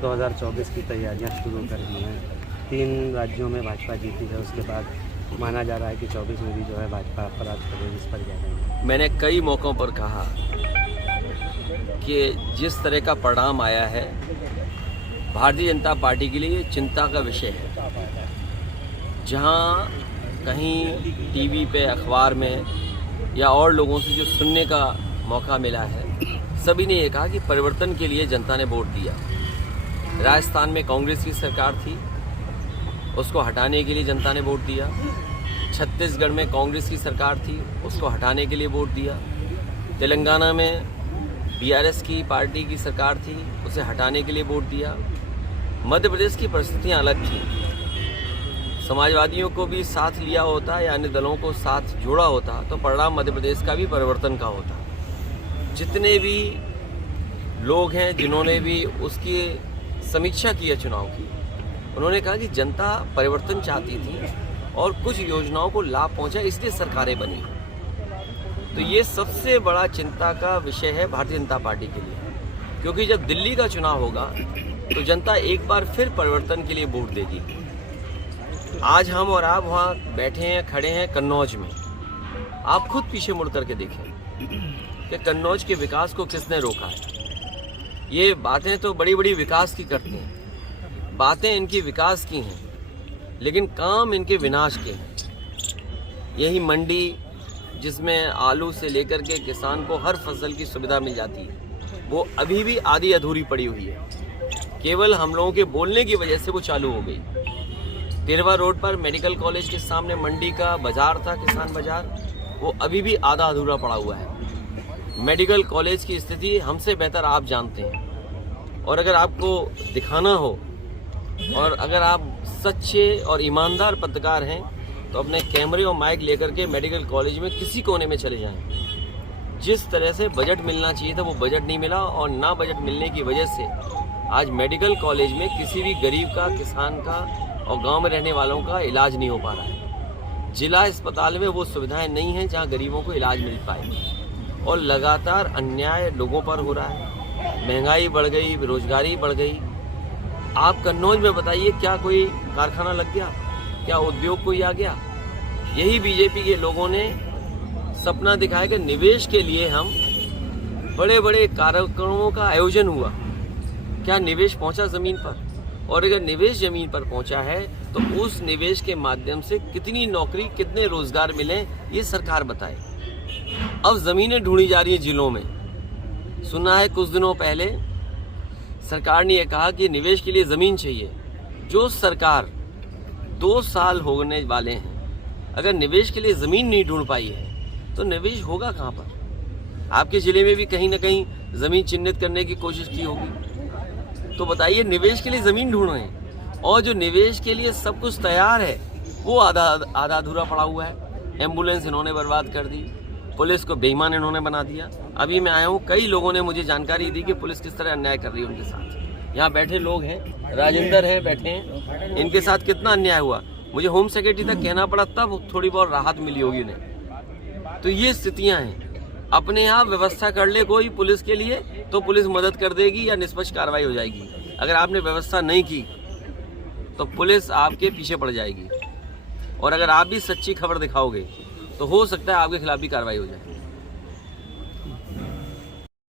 2024 की तैयारियां शुरू कर दी हैं। 3 राज्यों में भाजपा जीती है, उसके बाद माना जा रहा है कि 24 में भी जो है भाजपा अपराध करेगी, इस पर जाएगी। मैंने कई मौक़ों पर कहा कि जिस तरह का परिणाम आया है भारतीय जनता पार्टी के लिए चिंता का विषय है। जहां कहीं टीवी पे, अखबार में या और लोगों से जो सुनने का मौका मिला है, सभी ने ये कहा कि परिवर्तन के लिए जनता ने वोट दिया। राजस्थान में कांग्रेस की सरकार थी, उसको हटाने के लिए जनता ने वोट दिया। छत्तीसगढ़ में कांग्रेस की सरकार थी, उसको हटाने के लिए वोट दिया। तेलंगाना में बीआरएस की पार्टी की सरकार थी, उसे हटाने के लिए वोट दिया। मध्य प्रदेश की परिस्थितियां अलग थी। समाजवादियों को भी साथ लिया होता या अन्य दलों को साथ जोड़ा होता तो परिणाम मध्य प्रदेश का भी परिवर्तन का होता। जितने भी लोग हैं जिन्होंने भी उसकी समीक्षा की है चुनाव की, उन्होंने कहा कि जनता परिवर्तन चाहती थी और कुछ योजनाओं को लाभ पहुंचा, इसलिए सरकारें बनी। तो ये सबसे बड़ा चिंता का विषय है भारतीय जनता पार्टी के लिए, क्योंकि जब दिल्ली का चुनाव होगा तो जनता एक बार फिर परिवर्तन के लिए वोट देगी। आज हम और आप वहाँ बैठे हैं, खड़े हैं कन्नौज में। आप खुद पीछे मुड़ करके देखें कि कन्नौज के विकास को किसने रोका है। ये बातें तो बड़ी बड़ी विकास की करते हैं, बातें इनकी विकास की हैं, लेकिन काम इनके विनाश के हैं। यही मंडी जिसमें आलू से लेकर के किसान को हर फसल की सुविधा मिल जाती है, वो अभी भी आधी अधूरी पड़ी हुई है। केवल हम लोगों के बोलने की वजह से वो चालू हो गई। तिरवा रोड पर मेडिकल कॉलेज के सामने मंडी का बाजार था, किसान बाजार, वो अभी भी आधा अधूरा पड़ा हुआ है। मेडिकल कॉलेज की स्थिति हमसे बेहतर आप जानते हैं, और अगर आपको दिखाना हो और अगर आप सच्चे और ईमानदार पत्रकार हैं तो अपने कैमरे और माइक लेकर के मेडिकल कॉलेज में किसी कोने में चले जाएं। जिस तरह से बजट मिलना चाहिए था वो बजट नहीं मिला, और ना बजट मिलने की वजह से आज मेडिकल कॉलेज में किसी भी गरीब का, किसान का और गांव में रहने वालों का इलाज नहीं हो पा रहा है। जिला अस्पताल में वो सुविधाएं नहीं हैं जहां गरीबों को इलाज मिल पाए, और लगातार अन्याय लोगों पर हो रहा है। महंगाई बढ़ गई, बेरोजगारी बढ़ गई। आप कन्नौज में बताइए, क्या कोई कारखाना लग गया? क्या उद्योग कोई आ गया? यही बीजेपी के लोगों ने सपना दिखाया कि निवेश के लिए हम बड़े बड़े कार्यक्रमों का आयोजन हुआ। क्या निवेश पहुंचा जमीन पर? और अगर निवेश जमीन पर पहुंचा है तो उस निवेश के माध्यम से कितनी नौकरी, कितने रोजगार मिले, ये सरकार बताए। अब जमीनें ढूंढी जा रही है जिलों में। सुना है कुछ दिनों पहले सरकार ने यह कहा कि निवेश के लिए जमीन चाहिए। जो सरकार 2 साल होने वाले हैं, अगर निवेश के लिए जमीन नहीं ढूंढ पाई है तो निवेश होगा कहां पर? आपके जिले में भी कहीं ना कहीं जमीन चिन्हित करने की कोशिश की होगी। तो बताइए, निवेश के लिए जमीन ढूंढ रहे हैं, और जो निवेश के लिए सब कुछ तैयार है वो आधा अधूरा पड़ा हुआ है। एम्बुलेंस इन्होंने बर्बाद कर दी, पुलिस को बेईमान इन्होंने बना दिया। अभी मैं आया हूँ, कई लोगों ने मुझे जानकारी दी कि पुलिस किस तरह अन्याय कर रही है उनके साथ। यहाँ बैठे लोग हैं, राजेंद्र हैं, बैठे हैं, इनके साथ कितना अन्याय हुआ। मुझे होम सेक्रेटरी तक कहना पड़ा, तब थोड़ी बहुत राहत मिली होगी उन्हें। तो ये स्थितियाँ हैं। अपने आप व्यवस्था कर ले कोई पुलिस के लिए तो पुलिस मदद कर देगी या निष्पक्ष कार्रवाई हो जाएगी। अगर आपने व्यवस्था नहीं की तो पुलिस आपके पीछे पड़ जाएगी, और अगर आप भी सच्ची खबर दिखाओगे तो हो सकता है आपके खिलाफ भी कार्रवाई हो जाए।